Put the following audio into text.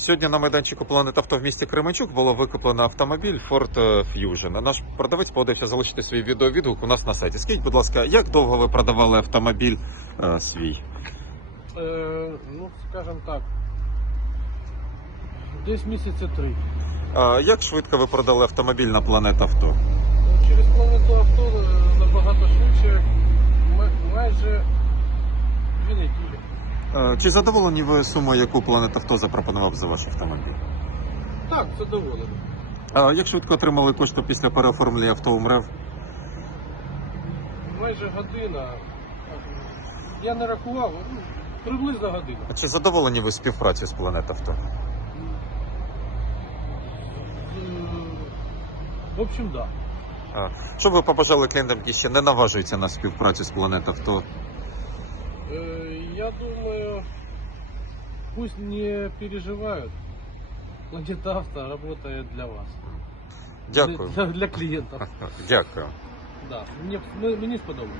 Сьогодні на майданчику Planet Авто в місті Кременчук було викуплено автомобіль Ford Fusion. Наш продавець погодився залишити свій відеовідгук у нас на сайті. Скажіть, будь ласка, як довго ви продавали автомобіль е, свій? Е, ну, скажем так, десь місяці три. Е, як швидко ви продали автомобіль на Planet Авто? Ну, Через планету авто е, набагато швидше, май- майже дві неділі. Е, чи задоволені ви сумою, яку Planet Авто запропонував за ваш автомобіль? Так, задоволений. А як швидко отримали кошти після переоформлення авто у МРЕВ? Майже година. Я не рахував, ну, приблизно година. А Чи задоволені ви співпрацею з Planet Авто? В общем, да. Що б ви побажали клієнтам, які ще не наважуються на співпрацю з Planet Авто? Э, Я думаю, пусть не переживают. Планета Авто работает для вас. Дякую. Для, для клиентов. Дякую. Да. Мне, мне сподобалось.